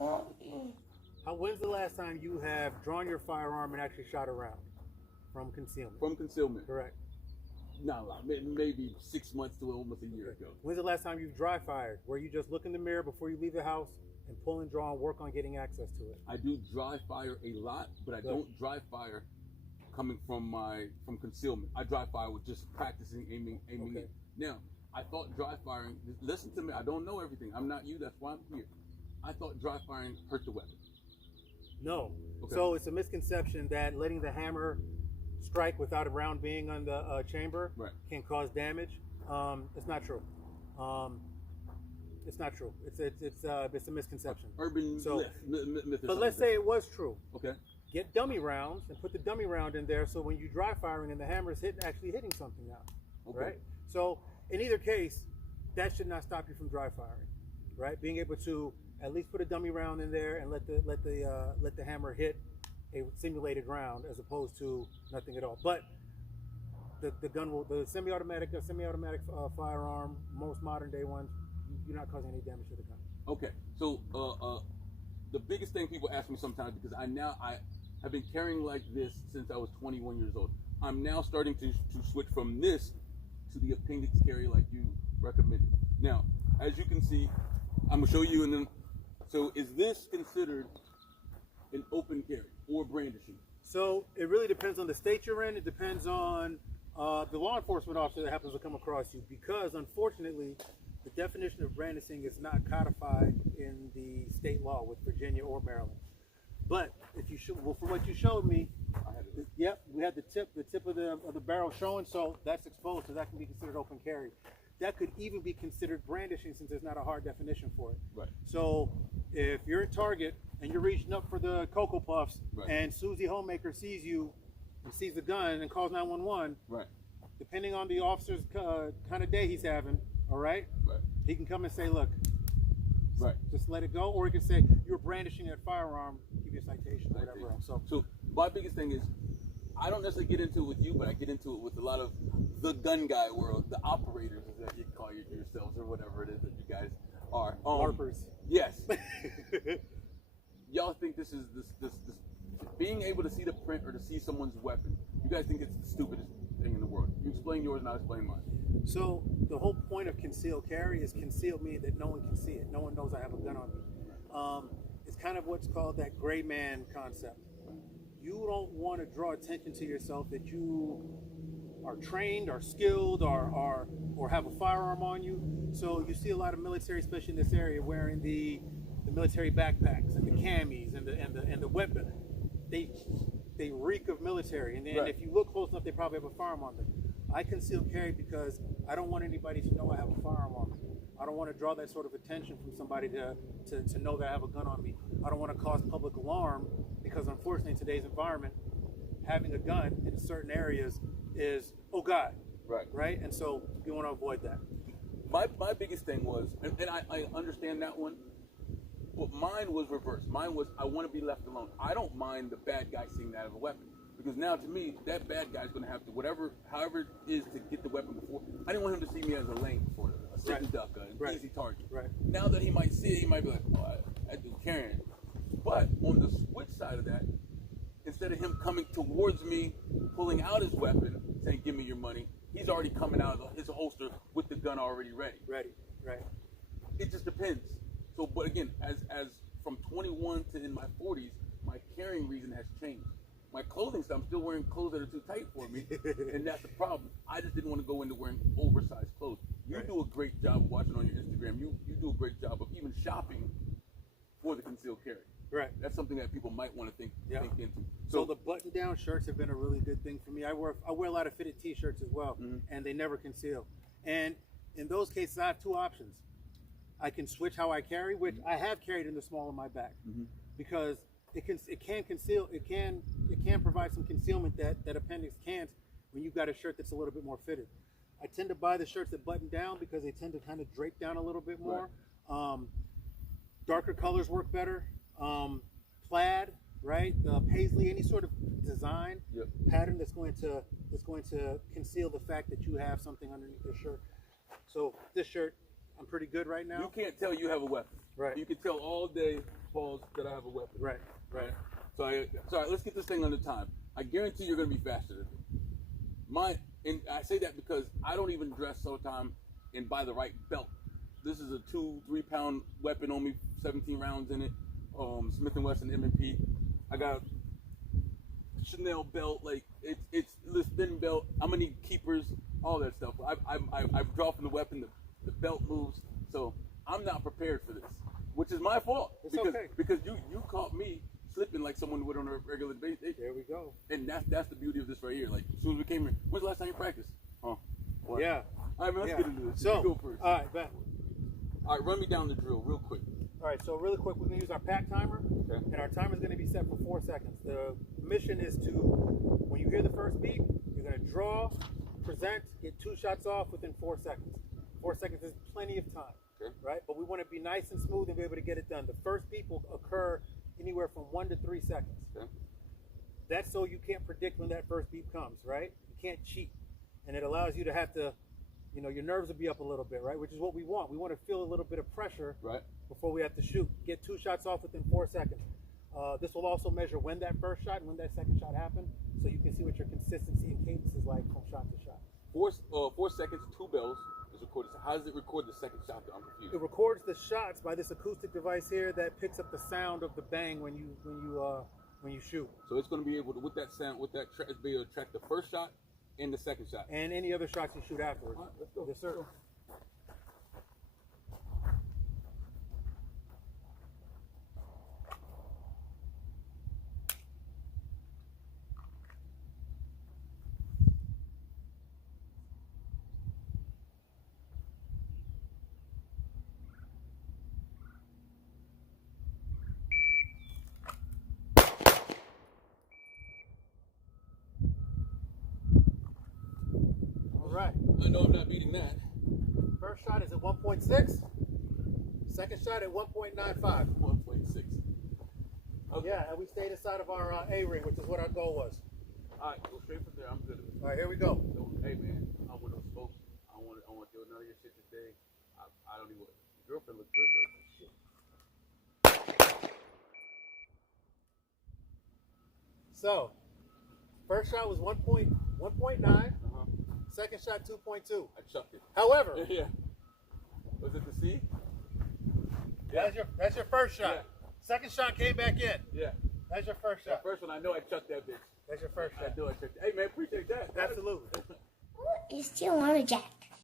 When's the last time you have drawn your firearm and actually shot a round from concealment? From concealment. Correct. Not a lot. Maybe 6 months to almost a year ago. When's the last time you've dry fired? Where you just look in the mirror before you leave the house and pull and draw and work on getting access to it? I do dry fire a lot, but I don't dry fire coming from concealment. I dry fire with just practicing aiming it. Now, I thought dry firing, listen to me, I don't know everything. I'm not you, that's why I'm here. I thought dry firing hurt the weapon. No. Okay. So it's a misconception that letting the hammer strike without a round being on the chamber can cause damage. It's not true. It's not true. It's a misconception. Urban myth. But let's say it was true. Okay. Get dummy rounds and put the dummy round in there, so when you dry firing and the hammer is actually hitting something now. Okay. Right. So in either case, that should not stop you from dry firing. Right. Being able to at least put a dummy round in there and let the hammer hit a simulated round as opposed to nothing at all. But the gun will, the semi-automatic firearm, most modern day ones, you're not causing any damage to the gun. Okay, so the biggest thing people ask me sometimes, because I have been carrying like this since I was 21 years old. I'm now starting to switch from this to the appendix carry like you recommended. Now, as you can see, I'm gonna show you, and then, so is this considered an open carry or brandishing? So it really depends on the state you're in. It depends on the law enforcement officer that happens to come across you, because unfortunately, the definition of brandishing is not codified in the state law with Virginia or Maryland. But if you well, for what you showed me, yep, we had the tip of the barrel showing, so that's exposed, so that can be considered open carry. That could even be considered brandishing since there's not a hard definition for it. Right. So if you're at Target and you're reaching up for the Cocoa Puffs, and Susie Homemaker sees you and sees the gun and calls 911, depending on the officer's kind of day he's having, all right, he can come and say, look, just let it go, or he can say, you're brandishing that firearm, give you a citation or whatever else. So my biggest thing is, I don't necessarily get into it with you, but I get into it with a lot of the gun guy world, the operators, as you call yourselves, or whatever it is that you guys are. Harpers. Yes. Y'all think this being able to see the print or to see someone's weapon, you guys think it's the stupidest thing in the world. You explain yours and I'll explain mine. So the whole point of concealed carry is concealed meaning that no one can see it. No one knows I have a gun on me. It's kind of what's called that gray man concept. You don't want to draw attention to yourself that you are trained or skilled or have a firearm on you. So you see a lot of military, especially in this area, wearing the military backpacks and the camis and the weapon. They reek of military, and then if you look close enough, they probably have a firearm on them. I conceal carry because I don't want anybody to know I have a firearm on me. I don't want to draw that sort of attention from somebody to know that I have a gun on me. I don't want to cause public alarm, because unfortunately in today's environment, having a gun in certain areas is, oh God, right? And so you want to avoid that. My biggest thing was, and I understand that one, but mine was reversed. Mine was, I want to be left alone. I don't mind the bad guy seeing that as a weapon, because now to me, that bad guy's going to have to, however it is to get the weapon before. I didn't want him to see me as a lane before, a sitting duck, an easy target. Now that he might see it, he might be like, oh, I do carrying. But on the switch side of that, instead of him coming towards me, pulling out his weapon, saying, give me your money, he's already coming out of his holster with the gun already ready. It just depends. So, but again, as from 21 to in my 40s, my carrying reason has changed. My clothing style, I'm still wearing clothes that are too tight for me, and that's the problem. I just didn't want to go into wearing oversized clothes. You do a great job of watching on your Instagram. You do a great job of even shopping for the concealed carry. That's something that people might want to think into. So the button-down shirts have been a really good thing for me. I wear a lot of fitted T-shirts as well, and they never conceal. And in those cases, I have two options. I can switch how I carry, which I have carried in the small of my back, because it can provide some concealment that appendix can't when you've got a shirt that's a little bit more fitted. I tend to buy the shirts that button down because they tend to kind of drape down a little bit more. Darker colors work better. Plaid, the paisley, any sort of design pattern that's going to conceal the fact that you have something underneath your shirt. So this shirt, I'm pretty good right now. You can't tell you have a weapon. Right. You can tell all day, Pauls, that I have a weapon. Right. So let's get this thing under time. I guarantee you're gonna be faster than me. And I say that because I don't even dress sometimes and buy the right belt. This is a 2-3 pound weapon on me, 17 rounds in it. Smith & Wesson M&P. I got Chanel belt, like it's the spin belt. I'm gonna need keepers, all that stuff. I draw from the weapon, the belt moves, so I'm not prepared for this, which is my fault. Because you caught me slipping like someone would on a regular basis. There we go. And that's the beauty of this right here. Like as soon as we came here, when's the last time you practiced? What? Yeah. All right, man, let's get into this. So, you go first. All right, bet. All right, run me down the drill real quick. All right, so really quick, we're going to use our pack timer, and our timer is going to be set for 4 seconds. The mission is to, when you hear the first beep, you're going to draw, present, get 2 shots off within 4 seconds. 4 seconds is plenty of time, right? But we want to be nice and smooth and be able to get it done. The first beep will occur anywhere from 1 to 3 seconds. That's so you can't predict when that first beep comes, right? You can't cheat, and it allows you to have to, you know, your nerves will be up a little bit, right? Which is what we want. We want to feel a little bit of pressure before we have to shoot. Get 2 shots off within 4 seconds. This will also measure when that first shot and when that second shot happened, so you can see what your consistency and cadence is like from shot to shot. 4 seconds, 2 bells is recorded. So how does it record the second shot? I'm confused. It records the shots by this acoustic device here that picks up the sound of the bang when you shoot. So it's going to be able to, with that sound, it's be able to track the first shot and the second shot. And any other shots you shoot afterwards. All right, let's go. Yes, sir. Let's go. All right. I know I'm not beating that. First shot is at 1.6. Second shot at 1.95. 1.6. Okay. Yeah, and we stayed inside of our A-ring, which is what our goal was. All right, go straight from there. I'm good. All right, here we go. So, hey man, I want no smoke. I want to do none of your shit today. I don't even. Your girlfriend looks good though. Shit. So, first shot was 1.9. Second shot 2.2. I chucked it. However, Yeah. Was it the C? that's your first shot. Yeah. Second shot came back in. Yeah. That's your first That shot. first one, I know I chucked that bitch. That's your first I shot. do. I chucked it. Hey man, appreciate that. Absolutely. You still want a jack.